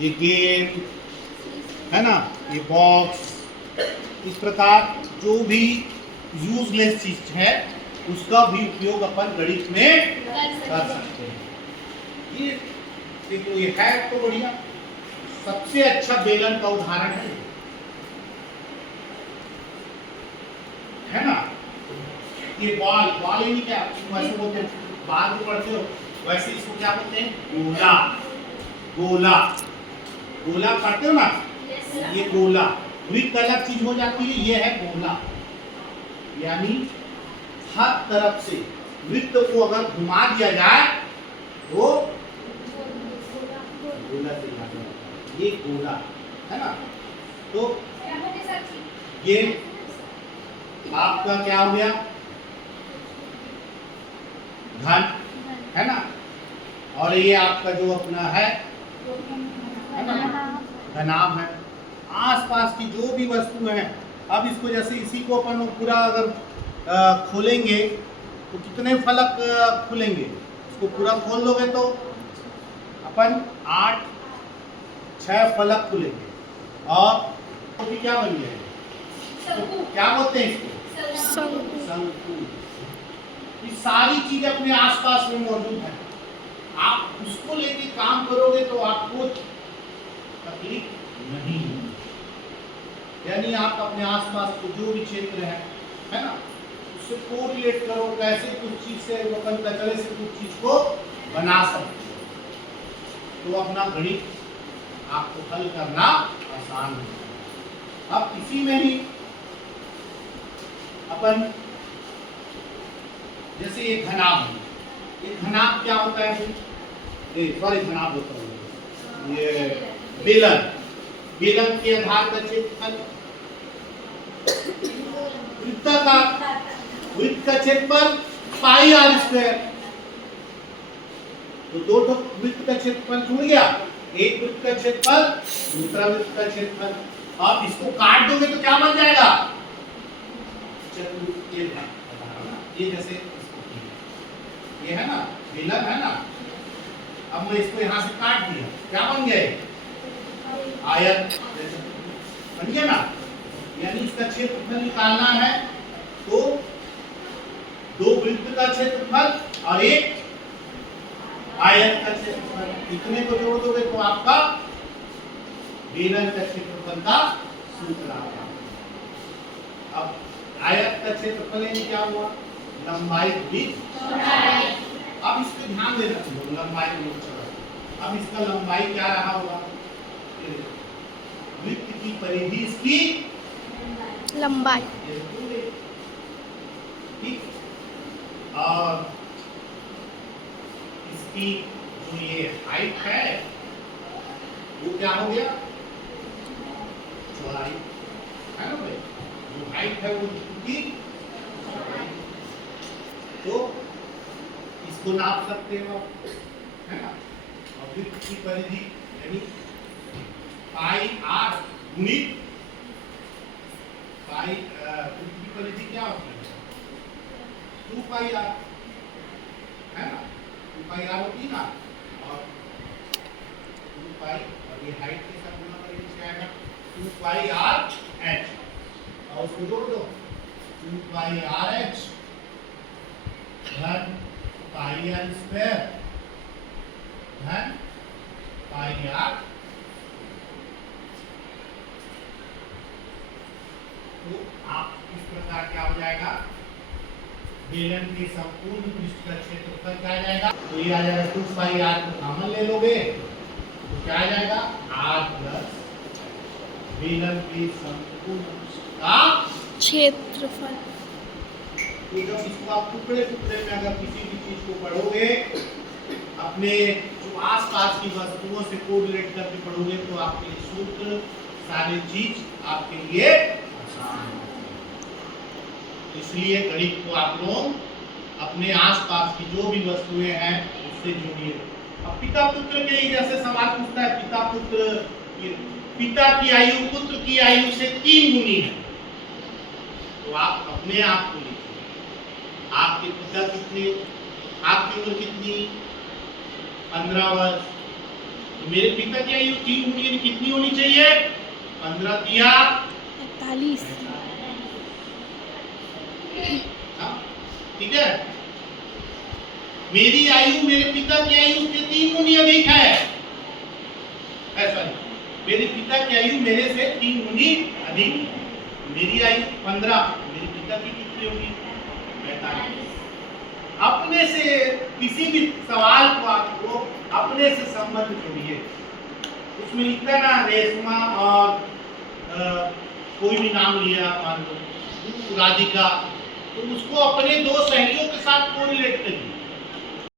ये गेम है ना, ये बॉक्स, इस प्रकार जो भी यूजलेस चीज है उसका भी उपयोग अपन गणित में कर सकते हैं। ये देखो, ये है तो बढ़िया। सबसे अच्छा बेलन का उदाहरण है ना, ये बॉल। बॉल ही नहीं, क्या वैसे बोलते हैं, बाद में पढ़ते हो वैसे इसको क्या बोलते हैं, गोला। गोला गोला पढ़ते हो ना, ये गोला। वृत्त अलग चीज हो जाती है, ये है गोला। यानी हर तरफ से वृत्त को अगर घुमा दिया जाए तो गोला से जाता है, ये गोला है ना। तो ये आपका क्या हो गया, घन है ना। और ये आपका जो अपना है ना, घनाभ है। आसपास की जो भी वस्तु है, अब इसको जैसे इसी को अपन पूरा अगर खोलेंगे तो कितने फलक खुलेंगे। इसको पूरा खोल लोगे तो अपन 6 फलक खुलेंगे। और तो क्या बन गया, तो क्या बोलते हैं इसको, शंकु। ये सारी चीज अपने आसपास में मौजूद है। आप उसको लेके काम करोगे तो आपको तकलीफ नहीं होगी। यानी आप अपने आसपास को जो भी क्षेत्र है ना, उससे कोरिलेट करो, कैसे कुछ चीज से अपन कचरे से कुछ चीज को बना सकते हो, तो अपना गणित आपको हल करना आसान है। अब इसी में ही अपन जैसे ये घनाभ है, ये घनाभ क्या होता है, सॉरी घनाभ होता है, ये बेलन। बेलन के आधार का क्षेत्रफल, वृत्त का क्षेत्रफल पाई आर स्क्वायर। तो दो वृत्त का क्षेत्रफल जुड़ गया, एक वृत्त का क्षेत्रफल, दूसरा वृत्त का क्षेत्रफल। अब इसको काट दोगे तो क्या बन जाएगा, ये जैसे ये है ना, बेलन है ना। अब मैं इसको यहां से काट दिया, क्या बन गया, आयत बन गया ना। यानी इसका क्षेत्रफल निकालना है तो दो वृत्त का क्षेत्रफल और एक आयत का क्षेत्रफल, इतने को जोड़ दोगे तो आपका बेलन का क्षेत्रफल का सूत्र आ गया। अब आयत का क्षेत्रफल यानी क्या हुआ, लंबाई भी। अब इस पे ध्यान देना, लंबाई को चला। अब इसका लंबाई क्या रहा होगा, वृत्त की परिधि इसकी लंबाई, ठीक। और इसकी जो ये हाइट है वो क्या हो गया, चौड़ाई है ना भाई। जो हाइट है वो की, तो इसको नाप सकते हो है ना। और वृत्त की परिधि यानी पाई आर गुणित पाई, वृत्त की परिधि क्या होती है, 2 पाई आर है ना, 2 पाई आर होती है ना। और 2 पाई और ये हाइट के साथ गुणा करेंगे क्या आएगा, 2 पाई आर एच। और उसको जोड़ दो, 2 पाई आर एच धन पाई आर स्क्वायर धन पाई आर। तो आप इस प्रकार क्या हो जाएगा, बेलन के संपूर्ण पृष्ठ का क्षेत्रफल क्या आ जाएगा, तो ये आ जाएगा 2 पाई आर को कॉमन ले लोगे तो क्या आ जाएगा, आर प्लस बेलन के संपूर्ण पृष्ठ का क्षेत्रफल। तो जब इसको आप टुकड़े टुकड़े में अगर किसी भी चीज को पढ़ोगे, अपने जो आसपास की वस्तुओं से कोरिलेट करके पढ़ोगे तो आपके सूत्र सारी चीज आपके लिए आसान है। इसलिए गणित को आप लोग अपने आसपास की जो भी वस्तुएं हैं उससे जोड़िए। अब पिता पुत्र के ही जैसे सवाल पूछता है, पिता पुत्र, पिता की आयु पुत्र की आयु से 3 गुनी है, तो आप अपने आप को लिखिए, आपके पिता कितने, आपकी उम्र कितनी, 15 वर्ष, तो मेरे पिता की आयु 3 होनी, यानी कितनी होनी चाहिए? 15 तिया 45। हाँ, ठीक है। मेरी आयु मेरे पिता की आयु से 3 गुनी अधिक है, ऐसा नहीं। मेरे पिता की आयु मेरे से 3 गुनी अधिक है। मेरी आयु 15, मेरे पिता की कितनी होगी? 45। अपने से किसी भी सवाल को आपको अपने से संबंध जोड़िए। उसमें लिखता है ना रेशमा और कोई भी नाम लिया, मान लो राधिका, तो उसको अपने दो सहेलियों के साथ कोरिलेट करिए।